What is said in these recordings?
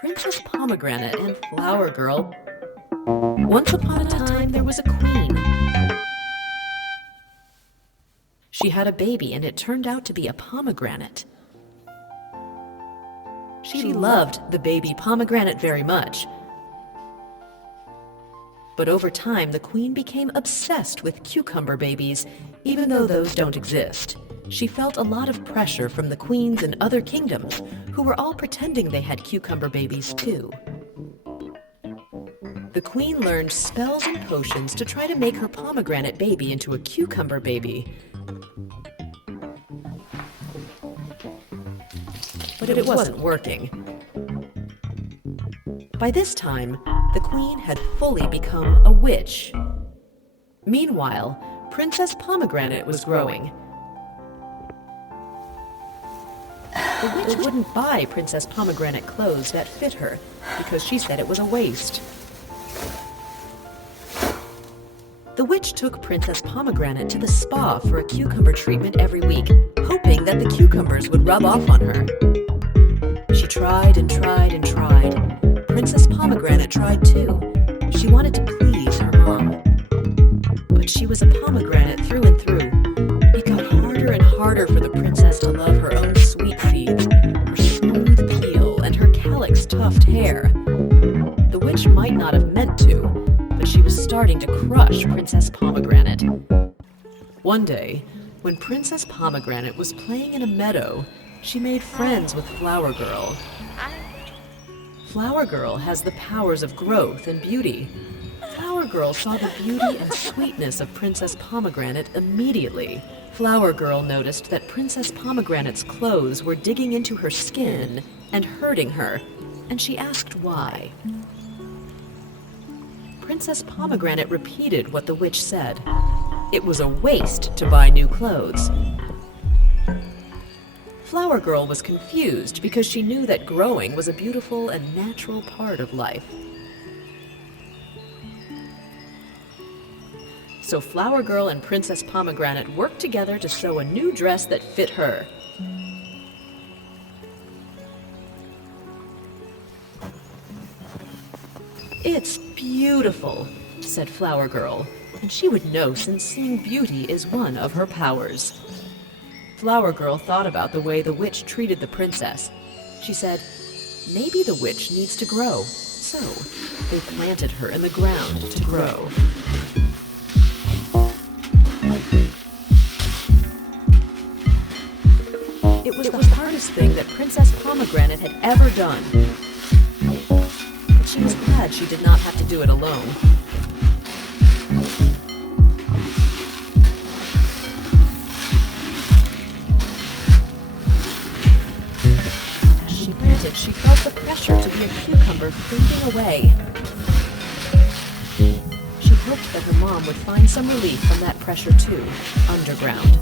Princess Pomegranate and Flower Girl. Once upon a time, there was a queen. She had a baby, and it turned out to be a pomegranate. She loved the baby pomegranate very much. But over time, the queen became obsessed with cucumber babies, even though those don't exist. She felt a lot of pressure from the queens in other kingdoms, who were all pretending they had cucumber babies too. The queen learned spells and potions to try to make her pomegranate baby into a cucumber baby. But it wasn't working. By this time, the queen had fully become a witch. Meanwhile, Princess Pomegranate was growing. The witch wouldn't buy Princess Pomegranate clothes that fit her because she said it was a waste. The witch took Princess Pomegranate to the spa for a cucumber treatment every week, hoping that the cucumbers would rub off on her. She tried and tried and tried. Princess Pomegranate tried too. She wanted to please her mom. But she was a pomegranate through and through. It got harder and harder for the princess to love her own sweet seeds, her smooth peel, and her calyx tufted hair. The witch might not have meant to, but she was starting to crush Princess Pomegranate. One day, when Princess Pomegranate was playing in a meadow, she made friends with Flower Girl. Flower Girl has the powers of growth and beauty. Flower Girl saw the beauty and sweetness of Princess Pomegranate immediately. Flower Girl noticed that Princess Pomegranate's clothes were digging into her skin and hurting her, and she asked why. Princess Pomegranate repeated what the witch said. It was a waste to buy new clothes. Flower Girl was confused because she knew that growing was a beautiful and natural part of life. So Flower Girl and Princess Pomegranate worked together to sew a new dress that fit her. "It's beautiful," said Flower Girl, and she would know since seeing beauty is one of her powers. Flower Girl thought about the way the witch treated the princess. She said, maybe the witch needs to grow. So they planted her in the ground to grow. It was the hardest thing that Princess Pomegranate had ever done. But she was glad she did not have to do it alone. She felt the pressure to be a cucumber fading away. She hoped that her mom would find some relief from that pressure too, underground.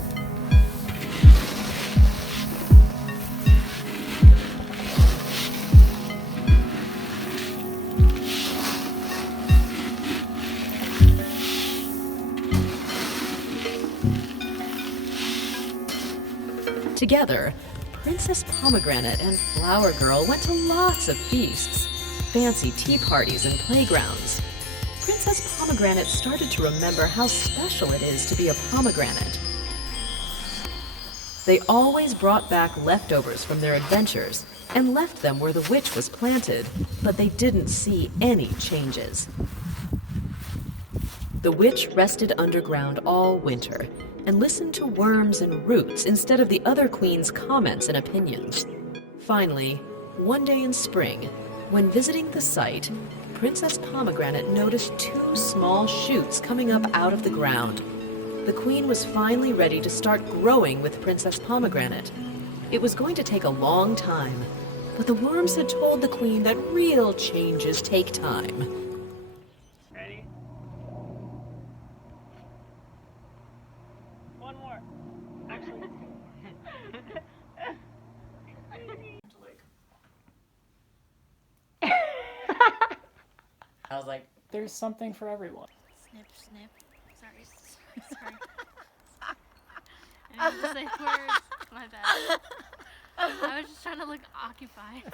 Together, Princess Pomegranate and Flower Girl went to lots of feasts, fancy tea parties, and playgrounds. Princess Pomegranate started to remember how special it is to be a pomegranate. They always brought back leftovers from their adventures and left them where the witch was planted, but they didn't see any changes. The witch rested underground all winter and listened to worms and roots instead of the other queen's comments and opinions. Finally, one day in spring, when visiting the site, Princess Pomegranate noticed two small shoots coming up out of the ground. The queen was finally ready to start growing with Princess Pomegranate. It was going to take a long time, but the worms had told the queen that real changes take time. One more. Actually. I was like, there's something for everyone. Snip, snip. Sorry. I didn't say words. My bad. I was just trying to look occupied.